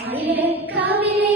மயிலக்காவிலே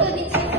对比